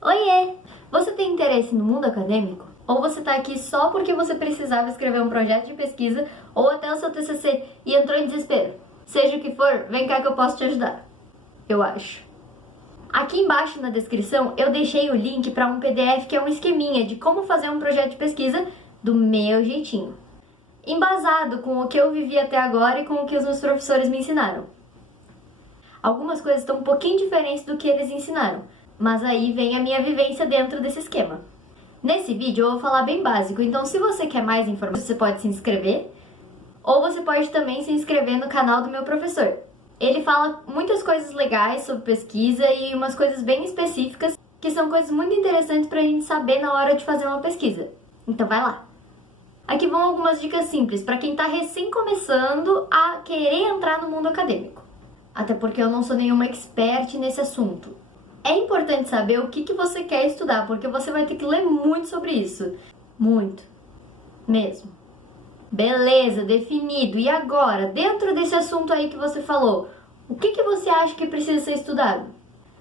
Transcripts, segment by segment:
Oiê! Você tem interesse no mundo acadêmico? Ou você está aqui só porque você precisava escrever um projeto de pesquisa ou até o seu TCC e entrou em desespero? Seja o que for, vem cá que eu posso te ajudar. Eu acho. Aqui embaixo na descrição eu deixei o link para um PDF que é um esqueminha de como fazer um projeto de pesquisa do meu jeitinho. Embasado com o que eu vivi até agora e com o que os meus professores me ensinaram. Algumas coisas estão um pouquinho diferentes do que eles ensinaram, mas aí vem a minha vivência dentro desse esquema. Nesse vídeo eu vou falar bem básico, então se você quer mais informações, você pode se inscrever, ou você pode também se inscrever no canal do meu professor. Ele fala muitas coisas legais sobre pesquisa e umas coisas bem específicas, que são coisas muito interessantes pra gente saber na hora de fazer uma pesquisa. Então vai lá! Aqui vão algumas dicas simples para quem está recém começando a querer entrar no mundo acadêmico. Até porque eu não sou nenhuma expert nesse assunto. É importante saber o que você quer estudar, porque você vai ter que ler muito sobre isso. Muito. Mesmo. Beleza, definido. E agora, dentro desse assunto aí que você falou, o que você acha que precisa ser estudado?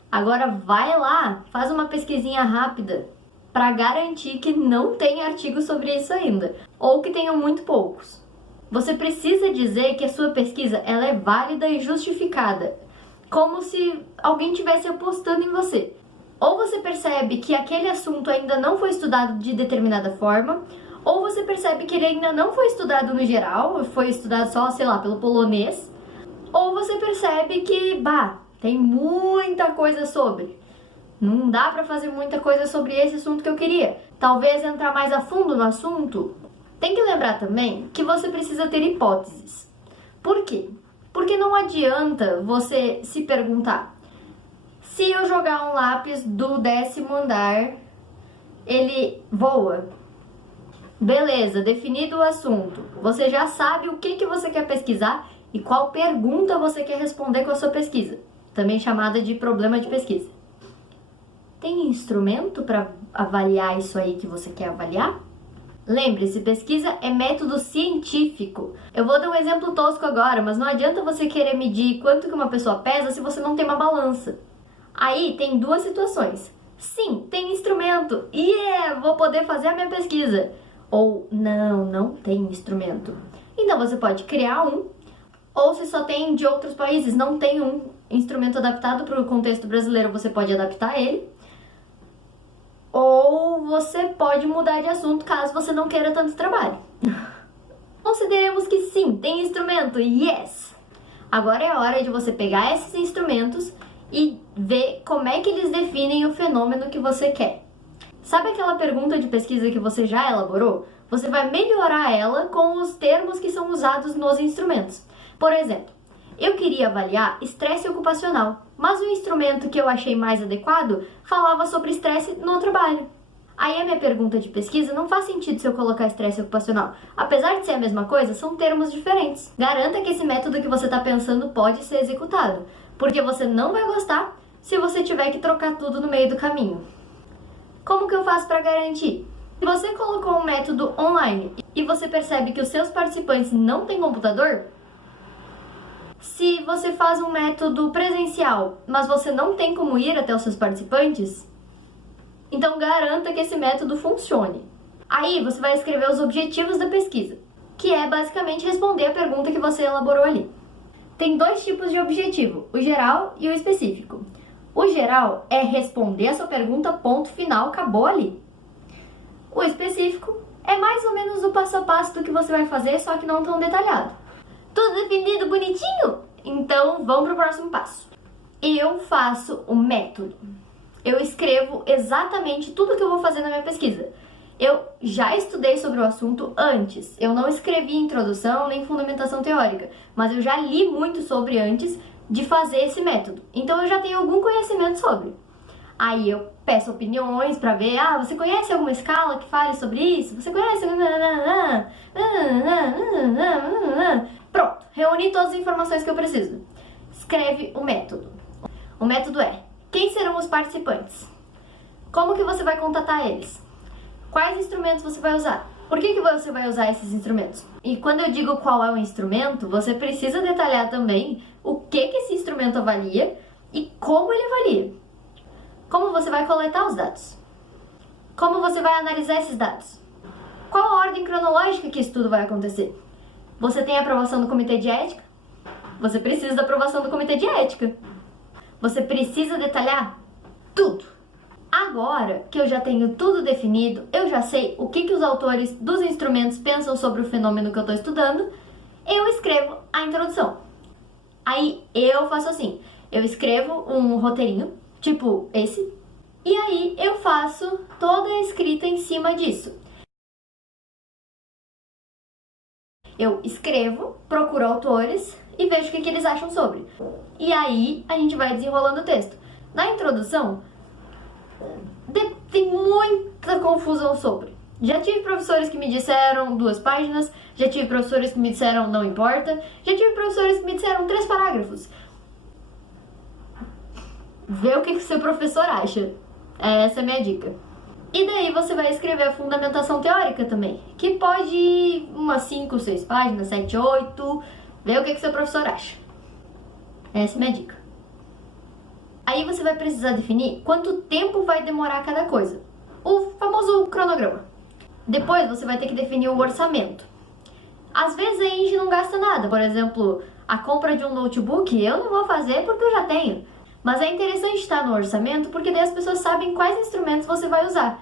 Agora vai lá, faz uma pesquisinha rápida para garantir que não tem artigos sobre isso ainda, ou que tenham muito poucos. Você precisa dizer que a sua pesquisa ela é válida e justificada, como se alguém estivesse apostando em você. Ou você percebe que aquele assunto ainda não foi estudado de determinada forma, ou você percebe que ele ainda não foi estudado no geral, foi estudado só, sei lá, pelo polonês, ou você percebe que, tem muita coisa sobre. Não dá pra fazer muita coisa sobre esse assunto que eu queria. Talvez entrar mais a fundo no assunto. Tem que lembrar também que você precisa ter hipóteses. Por quê? Porque não adianta você se perguntar: se eu jogar um lápis do 10º andar, ele voa? Beleza, definido o assunto. Você já sabe o que você quer pesquisar e qual pergunta você quer responder com a sua pesquisa, também chamada de problema de pesquisa. Tem instrumento para avaliar isso aí que você quer avaliar? Lembre-se, pesquisa é método científico. Eu vou dar um exemplo tosco agora, mas não adianta você querer medir quanto que uma pessoa pesa se você não tem uma balança. Aí tem duas situações. Sim, tem instrumento. Vou poder fazer a minha pesquisa. Ou não tem instrumento. Então você pode criar um. Ou se só tem de outros países, não tem um instrumento adaptado para o contexto brasileiro, você pode adaptar ele. Ou você pode mudar de assunto caso você não queira tanto trabalho. Consideremos que sim, tem instrumento, yes! Agora é a hora de você pegar esses instrumentos e ver como é que eles definem o fenômeno que você quer. Sabe aquela pergunta de pesquisa que você já elaborou? Você vai melhorar ela com os termos que são usados nos instrumentos. Por exemplo, eu queria avaliar estresse ocupacional, mas o instrumento que eu achei mais adequado falava sobre estresse no trabalho. Aí a minha pergunta de pesquisa não faz sentido se eu colocar estresse ocupacional. Apesar de ser a mesma coisa, são termos diferentes. Garanta que esse método que você está pensando pode ser executado, porque você não vai gostar se você tiver que trocar tudo no meio do caminho. Como que eu faço para garantir? Se você colocou um método online e você percebe que os seus participantes não têm computador, se você faz um método presencial, mas você não tem como ir até os seus participantes, então garanta que esse método funcione. Aí você vai escrever os objetivos da pesquisa, que é basicamente responder a pergunta que você elaborou ali. Tem dois tipos de objetivo, o geral e o específico. O geral é responder a sua pergunta, ponto final, acabou ali. O específico é mais ou menos o passo a passo do que você vai fazer, só que não tão detalhado. Tudo definido bonitinho? Então vamos para o próximo passo. Eu faço o método. Eu escrevo exatamente tudo que eu vou fazer na minha pesquisa. Eu já estudei sobre o assunto antes. Eu não escrevi introdução nem fundamentação teórica, mas eu já li muito sobre antes de fazer esse método. Então eu já tenho algum conhecimento sobre. Aí eu peço opiniões para ver, você conhece alguma escala que fale sobre isso? Você conhece? Pronto, reuni todas as informações que eu preciso. Escreve o método. O método é: quem serão os participantes? Como que você vai contatar eles? Quais instrumentos você vai usar? Por que você vai usar esses instrumentos? E quando eu digo qual é o instrumento, você precisa detalhar também o que esse instrumento avalia e como ele avalia. Como você vai coletar os dados? Como você vai analisar esses dados? Qual a ordem cronológica que isso tudo vai acontecer? Você tem a aprovação do comitê de ética? Você precisa da aprovação do comitê de ética. Você precisa detalhar tudo. Agora que eu já tenho tudo definido, eu já sei o que os autores dos instrumentos pensam sobre o fenômeno que eu estou estudando, eu escrevo a introdução. Aí eu faço assim, eu escrevo um roteirinho, tipo esse, e aí eu faço toda a escrita em cima disso. Eu escrevo, procuro autores e vejo o que eles acham sobre. E aí a gente vai desenrolando o texto. Na introdução, tem muita confusão sobre. Já tive professores que me disseram 2 páginas, já tive professores que me disseram não importa, já tive professores que me disseram 3 parágrafos. Vê o que o seu professor acha. Essa é a minha dica. E daí você vai escrever a fundamentação teórica também, que pode ir umas 5, 6 páginas, 7, 8. Vê o que seu professor acha. Essa é a minha dica. Aí você vai precisar definir quanto tempo vai demorar cada coisa. O famoso cronograma. Depois você vai ter que definir o orçamento. Às vezes a gente não gasta nada. Por exemplo, a compra de um notebook eu não vou fazer porque eu já tenho. Mas é interessante estar no orçamento porque daí as pessoas sabem quais instrumentos você vai usar.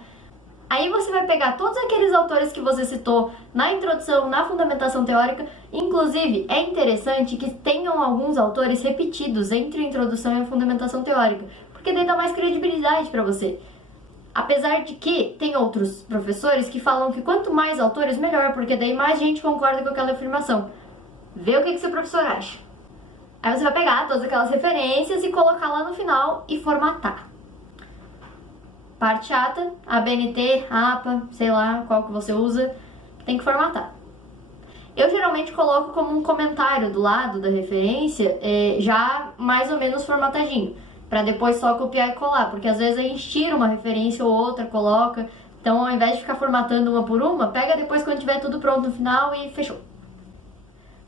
Aí você vai pegar todos aqueles autores que você citou na introdução, na fundamentação teórica. Inclusive, é interessante que tenham alguns autores repetidos entre a introdução e a fundamentação teórica, porque daí dá mais credibilidade para você. Apesar de que tem outros professores que falam que quanto mais autores, melhor, porque daí mais gente concorda com aquela afirmação. Vê o que seu professor acha. Aí você vai pegar todas aquelas referências e colocar lá no final e formatar. Parte chata, ABNT, APA, sei lá qual que você usa, tem que formatar. Eu geralmente coloco como um comentário do lado da referência, já mais ou menos formatadinho, para depois só copiar e colar, porque às vezes a gente tira uma referência ou outra, coloca, então ao invés de ficar formatando uma por uma, pega depois quando tiver tudo pronto no final e fechou.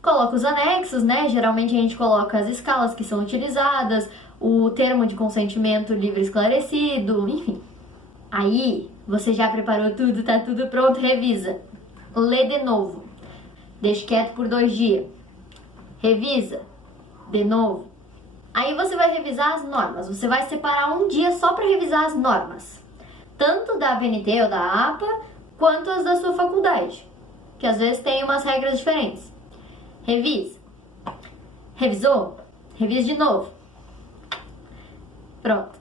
Coloca os anexos, né? Geralmente a gente coloca as escalas que são utilizadas, o termo de consentimento livre esclarecido, enfim. Aí, você já preparou tudo, tá tudo pronto, revisa. Lê de novo. Deixa quieto por 2 dias. Revisa. De novo. Aí você vai revisar as normas. Você vai separar um dia só para revisar as normas. Tanto da ABNT ou da APA, quanto as da sua faculdade. Que às vezes tem umas regras diferentes. Revisa. Revisou? Revisa de novo. Pronto.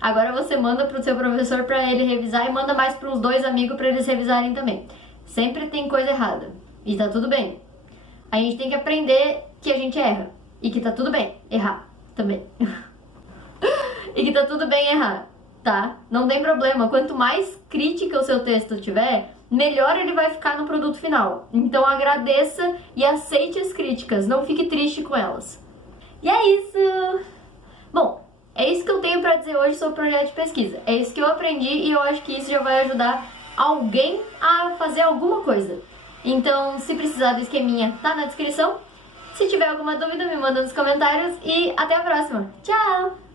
Agora você manda pro seu professor para ele revisar e manda mais para uns 2 amigos para eles revisarem também. Sempre tem coisa errada. E tá tudo bem. A gente tem que aprender que a gente erra. E que tá tudo bem errar também. E que tá tudo bem errar, tá? Não tem problema. Quanto mais crítica o seu texto tiver, melhor ele vai ficar no produto final. Então agradeça e aceite as críticas. Não fique triste com elas. E é isso! Bom, é isso que eu tenho pra dizer hoje sobre o projeto de pesquisa. É isso que eu aprendi e eu acho que isso já vai ajudar alguém a fazer alguma coisa. Então, se precisar do esqueminha, tá na descrição. Se tiver alguma dúvida, me manda nos comentários e até a próxima. Tchau!